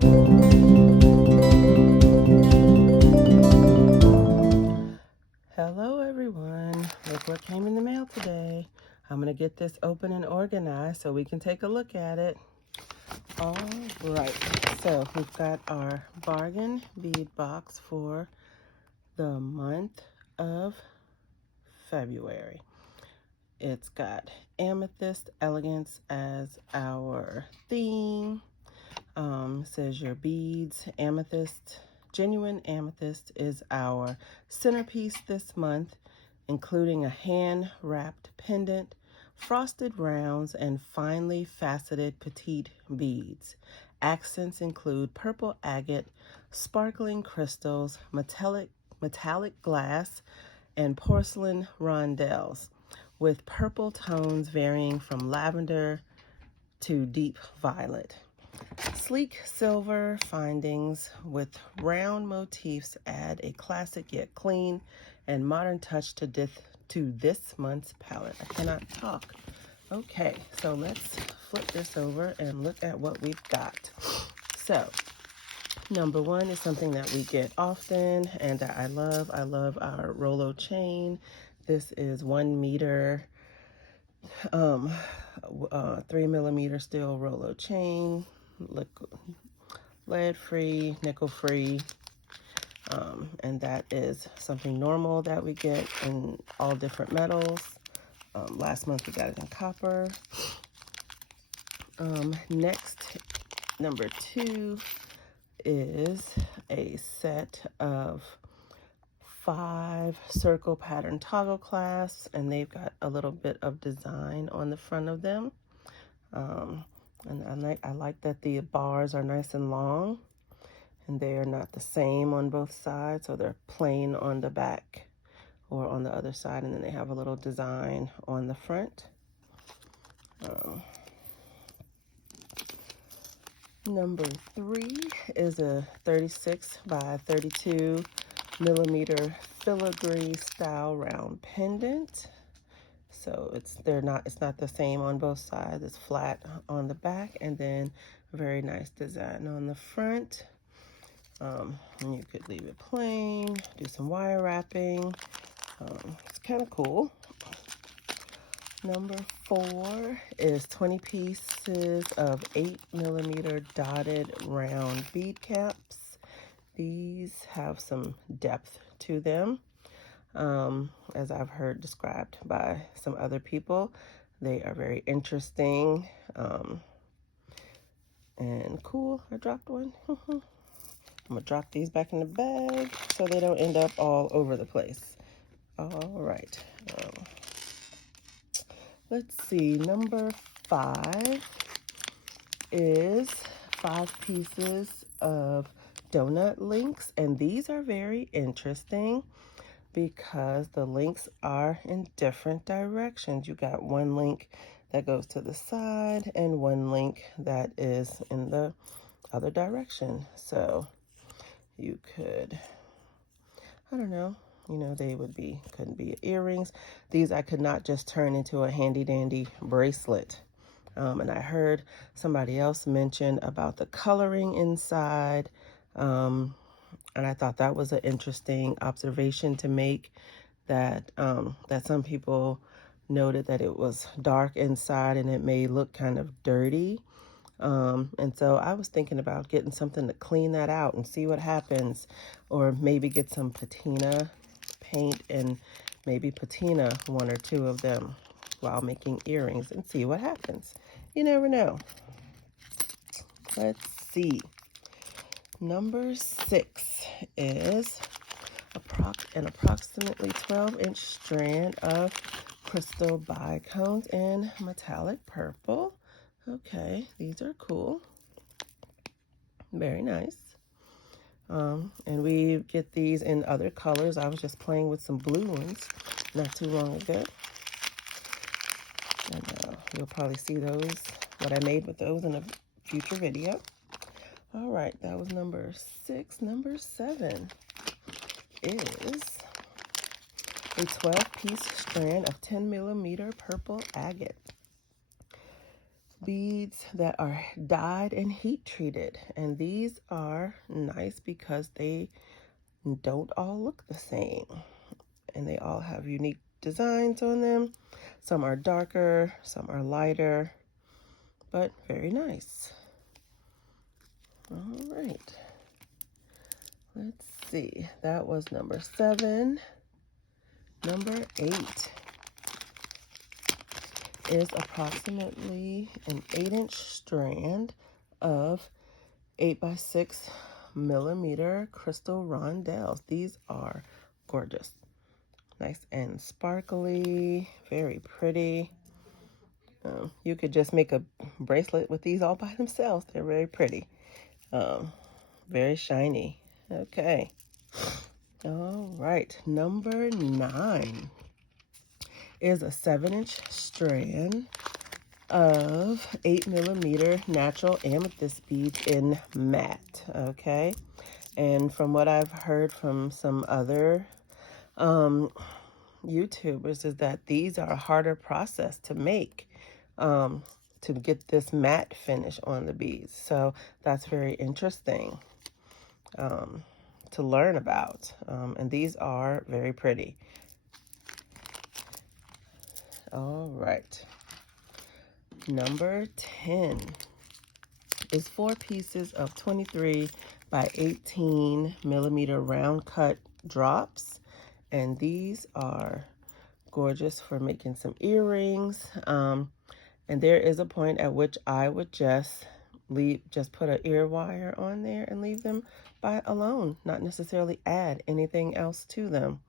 Hello everyone, look what came in the mail today. I'm going to get this open and organized so we can take a look at it. All right, so we've got our Bargain Bead Box for the month of February. It's got Amethyst Elegance as our theme. Says your beads, amethyst, genuine amethyst is our centerpiece this month, including a hand-wrapped pendant, frosted rounds, and finely faceted petite beads. Accents include purple agate, sparkling crystals, metallic glass, and porcelain rondelles, with purple tones varying from lavender to deep violet. Sleek silver findings with round motifs add a classic yet clean and modern touch to this month's palette. I cannot talk. Okay, so let's flip this over and look at what we've got. So, number one is something that we get often and that I love. I love our Rolo Chain. This is 1 meter, 3mm steel Rolo Chain. Lead-free, nickel-free, and that is something normal that we get in all different metals. Last month we got it in copper. Next, number two is a set of 5 circle pattern toggle clasps, and they've got a little bit of design on the front of them. And I like that the bars are nice and long, and they are not the same on both sides, so they're plain on the back or on the other side, and then they have a little design on the front. Number 3 is a 36 by 32 millimeter filigree style round pendant. So it's not the same on both sides. It's flat on the back, and then a very nice design on the front. And you could leave it plain, do some wire wrapping. It's kind of cool. Number 4 is 20 pieces of 8mm dotted round bead caps. These have some depth to them. As I've heard described by some other people. They are very interesting and cool. I dropped one. I'm gonna drop these back in the bag so they don't end up all over the place. All right. Let's see. Number 5 is 5 pieces of donut links, and these are very interesting because the links are in different directions. You got one link that goes to the side and one link that is in the other direction. So you could, I don't know, they couldn't be earrings. These I could not just turn into a handy dandy bracelet. And I heard somebody else mention about the coloring inside. And I thought that was an interesting observation to make, that that some people noted that it was dark inside and it may look kind of dirty. And so I was thinking about getting something to clean that out and see what happens, or maybe get some patina paint and maybe patina 1 or 2 of them while making earrings and see what happens. You never know. Let's see. Number 6 is an approximately 12-inch strand of crystal bicones in metallic purple. Okay, these are cool. Very nice. And we get these in other colors. I was just playing with some blue ones not too long ago. And you'll probably see those, what I made with those, in a future video. All right, that was number 6. Number 7 is a 12-piece strand of 10mm purple agate. beads that are dyed and heat treated. And these are nice because they don't all look the same. And they all have unique designs on them. Some are darker, some are lighter, but very nice. All right. Let's see. That was number 7. Number 8 is approximately an 8-inch strand of 8x6 millimeter crystal rondelles. These are gorgeous. Nice and sparkly, very pretty. You could just make a bracelet with these all by themselves. They're very pretty. Very shiny. Okay. All right. Number 9 is a 7-inch strand of 8 millimeter natural amethyst beads in matte. Okay. And from what I've heard from some other YouTubers is that these are a harder process to make to get this matte finish on the beads. So that's very interesting to learn about. And these are very pretty. All right. Number 10 is 4 pieces of 23 by 18 millimeter round cut drops. And these are gorgeous for making some earrings. And there is a point at which I would just put an ear wire on there and leave them by alone, not necessarily add anything else to them.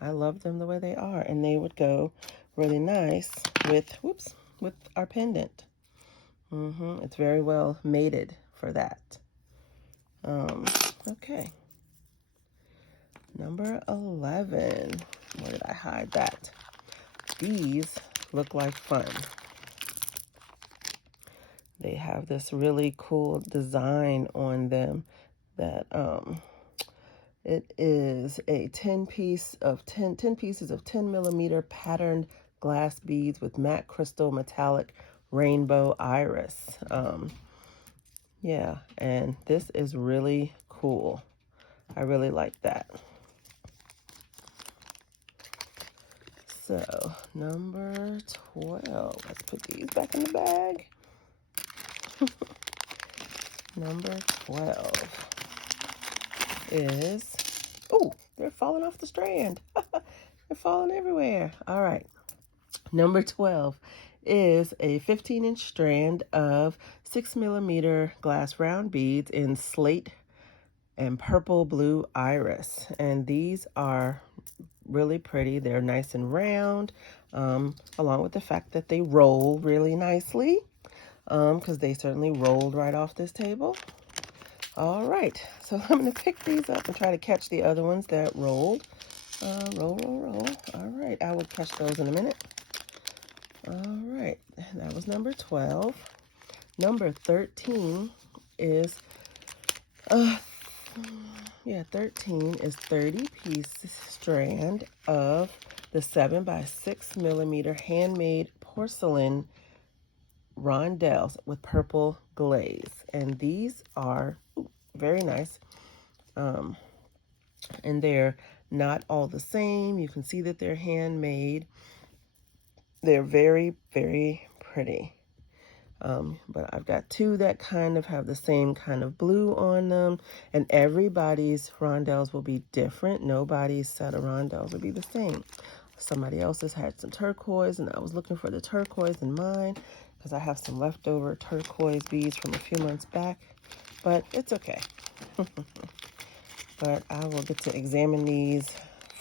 I love them the way they are, and they would go really nice with our pendant. It's very well mated for that. Okay. Number 11. Where did I hide that? These look like fun. They have this really cool design on them that it is a 10 pieces of 10 millimeter patterned glass beads with matte crystal metallic rainbow iris. Yeah, and this is really cool. I really like that. So, number 12. Let's put these back in the bag. Number 12 is, oh, they're falling off the strand. They're falling everywhere. All right. Number 12 is a 15-inch strand of 6 millimeter glass round beads in slate and purple blue iris. And these are really pretty. They're nice and round, along with the fact that they roll really nicely, because they certainly rolled right off this table. All right, so I'm going to pick these up and try to catch the other ones that rolled. Roll. All right, I will catch those in a minute. All right, that was number 12. Number 13 is 13 is 30 piece strand of the 7x6 millimeter handmade porcelain rondelles with purple glaze. And these are very nice. And they're not all the same. You can see that they're handmade. They're very, very pretty. But I've got 2 that kind of have the same kind of blue on them, and everybody's rondelles will be different. Nobody's set of rondelles will be the same. Somebody else's had some turquoise, and I was looking for the turquoise in mine because I have some leftover turquoise beads from a few months back, but it's okay. But I will get to examine these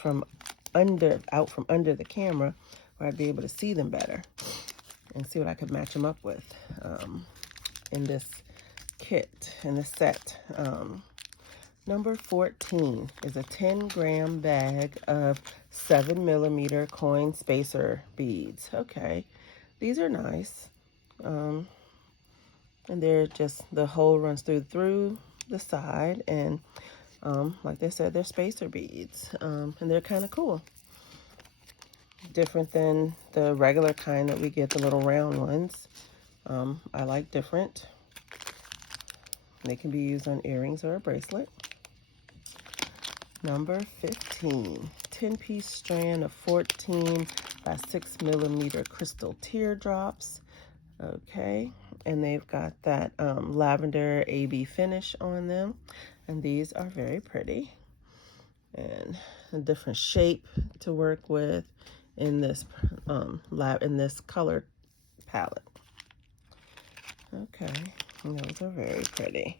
out from under the camera, where I'd be able to see them better and see what I could match them up with in this kit, in this set. Number 14 is a 10-gram bag of 7 millimeter coin spacer beads. Okay, these are nice. And they're just, the hole runs through the side, and like they said, they're spacer beads, and they're kind of cool. Different than the regular kind that we get, the little round ones. I like different. They can be used on earrings or a bracelet. Number 15, 10-piece strand of 14 by 6 millimeter crystal teardrops. Okay, and they've got that lavender AB finish on them, and these are very pretty and a different shape to work with in this color palette. Okay, and those are very pretty.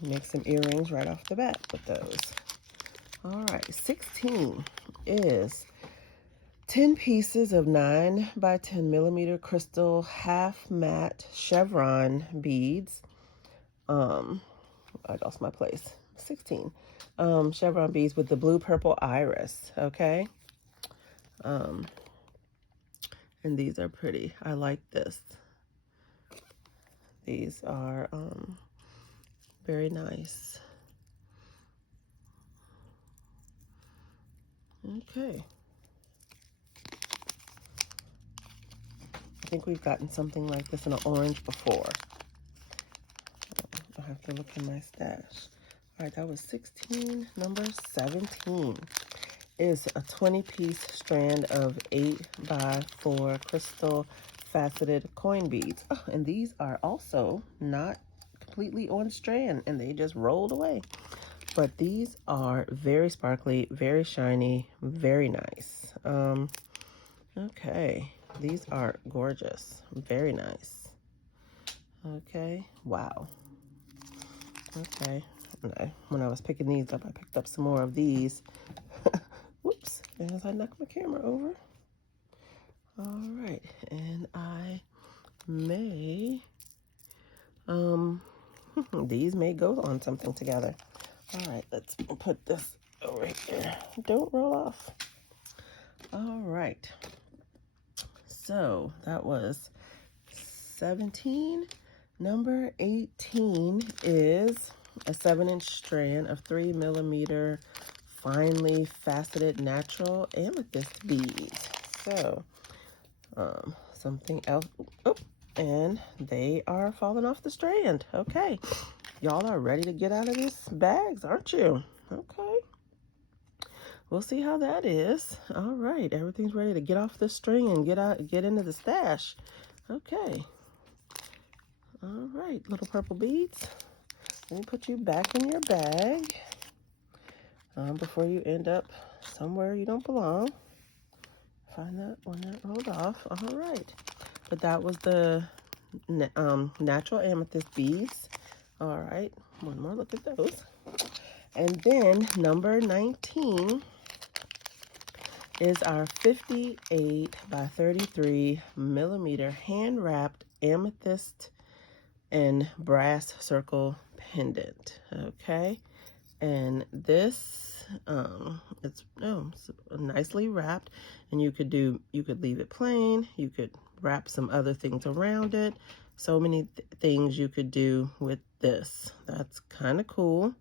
Make some earrings right off the bat with those. All right, 16 is 10 pieces of 9 by 10 millimeter crystal half matte chevron beads. I lost my place. 16 chevron beads with the blue purple iris. Okay, and these are pretty. I like this. These are very nice. Okay. I think we've gotten something like this in an orange before. I'll have to look in my stash. All right, that was 16. Number 17 is a 20-piece strand of 8 by 4 crystal faceted coin beads. Oh, and these are also not completely on strand, and they just rolled away. But these are very sparkly, very shiny, very nice. Okay, these are gorgeous, very nice. Okay, wow. Okay, when I was picking these up, I picked up some more of these. Whoops, as I knocked my camera over. All right, and I may, these may go on something together. All right, let's put this over here. Don't roll off. All right, so that was 17. Number 18 is a 7-inch strand of 3 millimeter finely faceted natural amethyst beads. So, something else. Oh, and they are falling off the strand. Okay, y'all are ready to get out of these bags, aren't you? Okay, we'll see how that is. All right, everything's ready to get off the string and get into the stash. Okay. All right, little purple beads. Let me put you back in your bag before you end up somewhere you don't belong. Find that one that rolled off. All right, but that was the natural amethyst beads. All right, one more look at those. And then number 19 is our 58 by 33 millimeter hand wrapped amethyst and brass circle pendant. Okay, and this it's nicely wrapped, and you could leave it plain, you could wrap some other things around it. So many things you could do with this. That's kind of cool.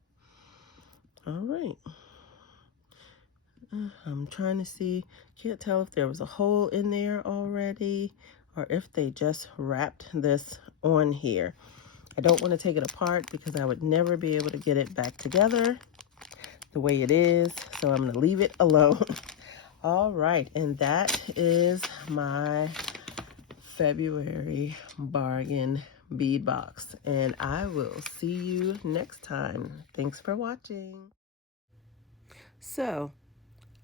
All right, I'm trying to see, can't tell if there was a hole in there already or if they just wrapped this on here. I don't want to take it apart because I would never be able to get it back together the way it is, so I'm going to leave it alone. All right, and that is my February bargain bead box, and I will see you next time. Thanks for watching. So,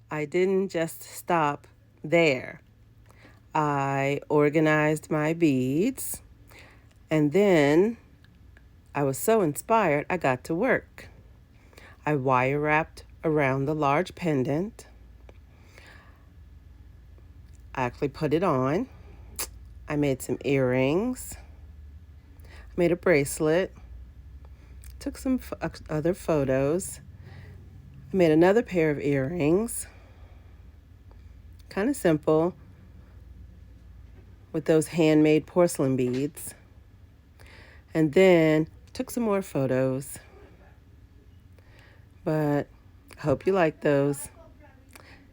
I didn't just stop there. I organized my beads, and then I was so inspired, I got to work. I wire wrapped around the large pendant. I actually put it on. I made some earrings. I made a bracelet. Took some other photos. I made another pair of earrings. Kind of simple with those handmade porcelain beads. And then took some more photos. But I hope you like those.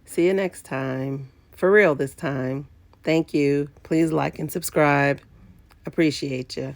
See you next time. For real this time. Thank you. Please like and subscribe. Appreciate you.